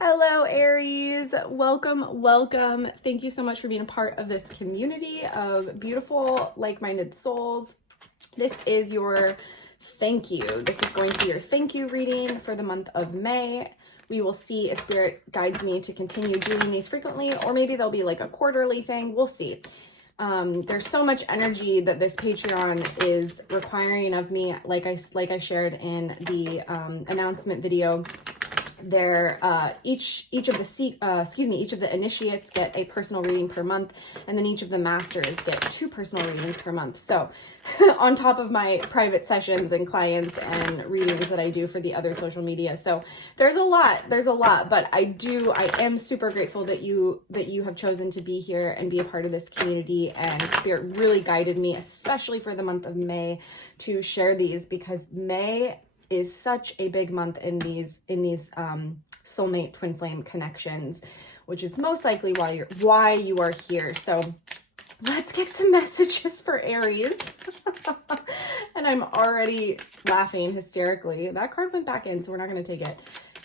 Hello, Aries. Welcome. Thank you so much for being a part of this community of beautiful, like-minded souls. This is your thank you. This is going to be your thank you reading for the month of May. We will see if Spirit guides me to continue doing these frequently, or maybe they'll be like a quarterly thing. We'll see. There's so much energy that this Patreon is requiring of me. Like I shared in the announcement video. Each of the initiates get a personal reading per month, and then each of the masters get 2 personal readings per month. So on top of my private sessions and clients and readings that I do for the other social media. So there's a lot, but I am super grateful that you have chosen to be here and be a part of this community, and Spirit really guided me, especially for the month of May, to share these, because May is such a big month in these soulmate twin flame connections, which is most likely why you are here. So let's get some messages for Aries. And I'm already laughing hysterically. That card went back in, so we're not going to take it.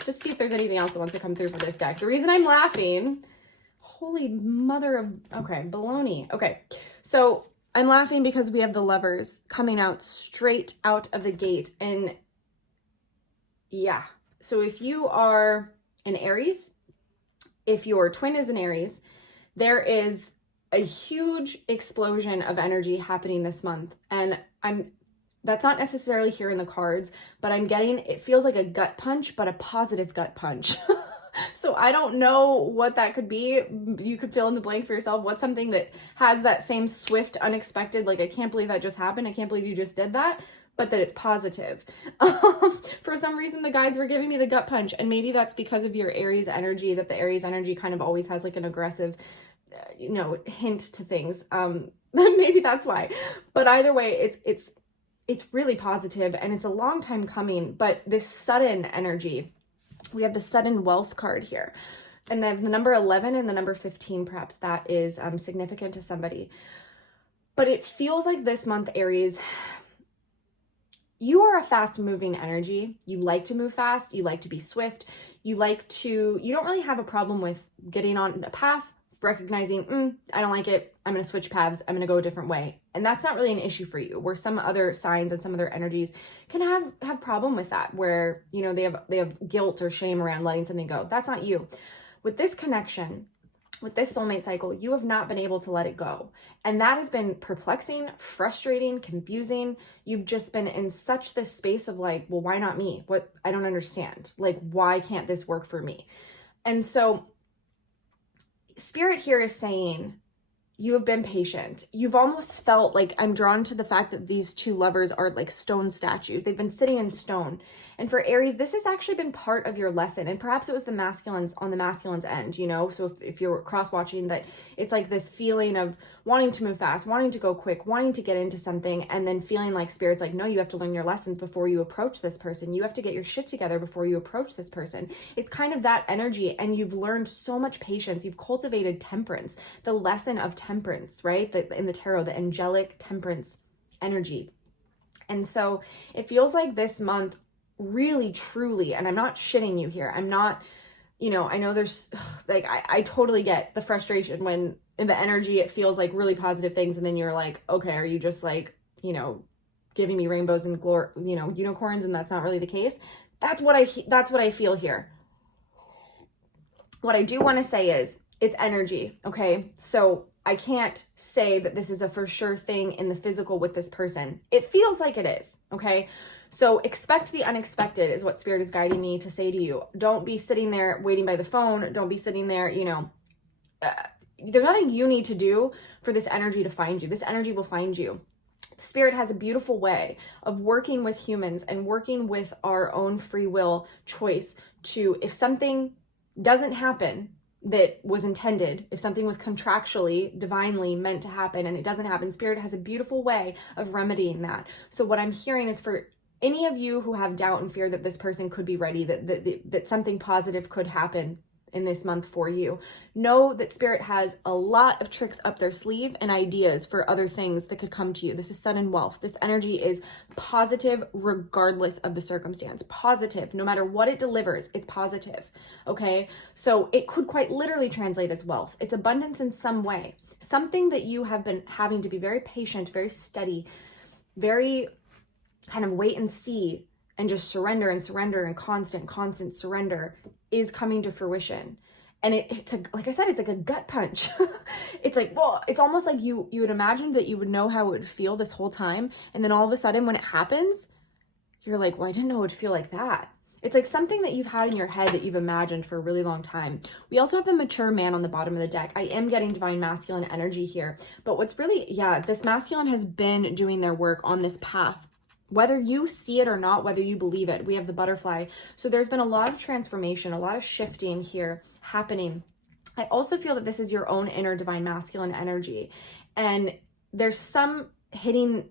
Just see if there's anything else that wants to come through for this deck. The reason I'm laughing, holy mother of, okay, baloney. Okay, so I'm laughing because we have the Lovers coming out straight out of the gate. And yeah, so if you are an Aries, if your twin is an Aries, there is a huge explosion of energy happening this month. And that's not necessarily here in the cards, but I'm getting, it feels like a gut punch, but a positive gut punch. So I don't know what that could be. You could fill in the blank for yourself. What's something that has that same swift, unexpected, like, I can't believe that just happened. I can't believe you just did that. But that it's positive. For some reason, the guides were giving me the gut punch. And maybe that's because of your Aries energy, that the Aries energy kind of always has like an aggressive, hint to things. Maybe that's why. But either way, it's really positive, and it's a long time coming. But this sudden energy, we have the sudden wealth card here. And then the number 11 and the number 15, perhaps that is significant to somebody. But it feels like this month, Aries, you are a fast moving energy. You like to move fast. You like to be swift. You don't really have a problem with getting on a path, recognizing, I don't like it. I'm going to switch paths. I'm going to go a different way. And that's not really an issue for you, where some other signs and some other energies can have problem with that, where, they have guilt or shame around letting something go. That's not you. With this connection, with this soulmate cycle, you have not been able to let it go. And that has been perplexing, frustrating, confusing. You've just been in such this space of like, well, why not me? What? I don't understand. Like, why can't this work for me? And so Spirit here is saying, you have been patient. You've almost felt like, I'm drawn to the fact that these 2 lovers are like stone statues. They've been sitting in stone. And for Aries, this has actually been part of your lesson. And perhaps it was the masculines on the masculine's end, So if you're cross-watching, that it's like this feeling of wanting to move fast, wanting to go quick, wanting to get into something, and then feeling like Spirit's like, no, you have to learn your lessons before you approach this person. You have to get your shit together before you approach this person. It's kind of that energy. And you've learned so much patience. You've cultivated temperance, the lesson of temperance, right? In the tarot, the angelic temperance energy. And so it feels like this month, really, truly, and I'm not shitting you here. I'm not, I know there's like, I totally get the frustration when in the energy, it feels like really positive things. And then you're like, okay, are you just like, giving me rainbows and unicorns? And that's not really the case. That's what I feel here. What I do want to say is it's energy. Okay. So I can't say that this is a for sure thing in the physical with this person. It feels like it is. Okay. So expect the unexpected is what Spirit is guiding me to say to you. Don't be sitting there waiting by the phone. Don't be sitting there, there's nothing you need to do for this energy to find you. This energy will find you. Spirit has a beautiful way of working with humans and working with our own free will choice to, if something doesn't happen that was intended, if something was contractually, divinely meant to happen and it doesn't happen, Spirit has a beautiful way of remedying that. So what I'm hearing is, for any of you who have doubt and fear that this person could be ready, that something positive could happen, in this month for you. Know that Spirit has a lot of tricks up their sleeve and ideas for other things that could come to you. This is sudden wealth. This energy is positive regardless of the circumstance. Positive, no matter what it delivers, it's positive, okay? So it could quite literally translate as wealth. It's abundance in some way. Something that you have been having to be very patient, very steady, very kind of wait and see, and just surrender and constant surrender is coming to fruition. And it's like I said, it's like a gut punch. It's like, whoa, it's almost like you would imagine that you would know how it would feel this whole time. And then all of a sudden when it happens, you're like, well, I didn't know it would feel like that. It's like something that you've had in your head that you've imagined for a really long time. We also have the mature man on the bottom of the deck. I am getting divine masculine energy here. But what's really, this masculine has been doing their work on this path. Whether you see it or not, whether you believe it, we have the butterfly. So there's been a lot of transformation, a lot of shifting here happening. I also feel that this is your own inner divine masculine energy. And there's some hitting,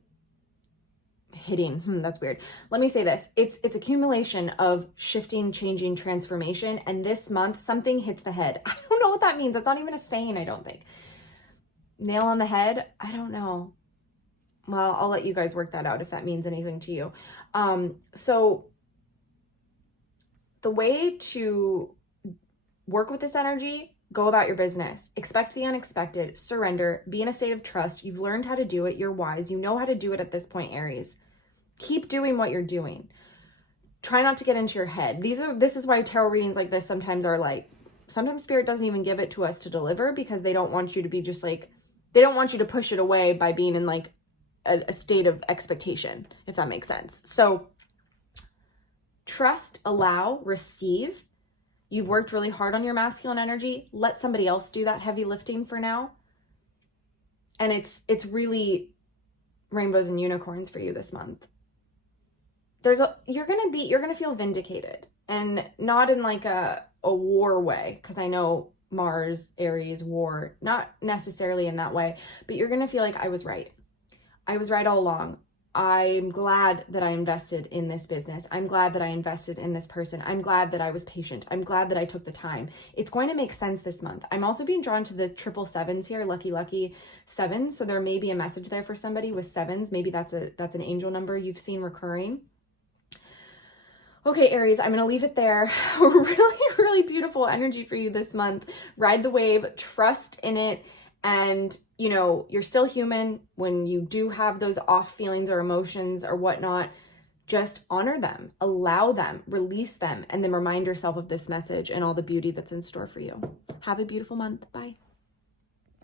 that's weird. Let me say this. It's accumulation of shifting, changing, transformation. And this month, something hits the head. I don't know what that means. That's not even a saying, I don't think. Nail on the head? I don't know. Well, I'll let you guys work that out if that means anything to you. So the way to work with this energy, go about your business, expect the unexpected, surrender, be in a state of trust. You've learned how to do it. You're wise. You know how to do it at this point, Aries. Keep doing what you're doing. Try not to get into your head. This is why tarot readings like this sometimes are like, sometimes Spirit doesn't even give it to us to deliver because they don't want you to be just like, they don't want you to push it away by being in like a state of expectation, if that makes sense. So trust, allow, receive. You've worked really hard on your masculine energy. Let somebody else do that heavy lifting for now. And it's really rainbows and unicorns for you this month. You're gonna feel vindicated, and not in like a war way, because I know Mars, Aries, war, not necessarily in that way, but you're gonna feel like I was right. I was right all along. I'm glad that I invested in this business. I'm glad that I invested in this person. I'm glad that I was patient. I'm glad that I took the time. It's going to make sense this month. I'm also being drawn to the 777s here, lucky 7. So there may be a message there for somebody with 7s. Maybe that's an angel number you've seen recurring. Okay, Aries, I'm going to leave it there. Really beautiful energy for you this month. Ride the wave, trust in it. And, you know, you're still human. When you do have those off feelings or emotions or whatnot, just honor them, allow them, release them, and then remind yourself of this message and all the beauty that's in store for you. Have a beautiful month. Bye.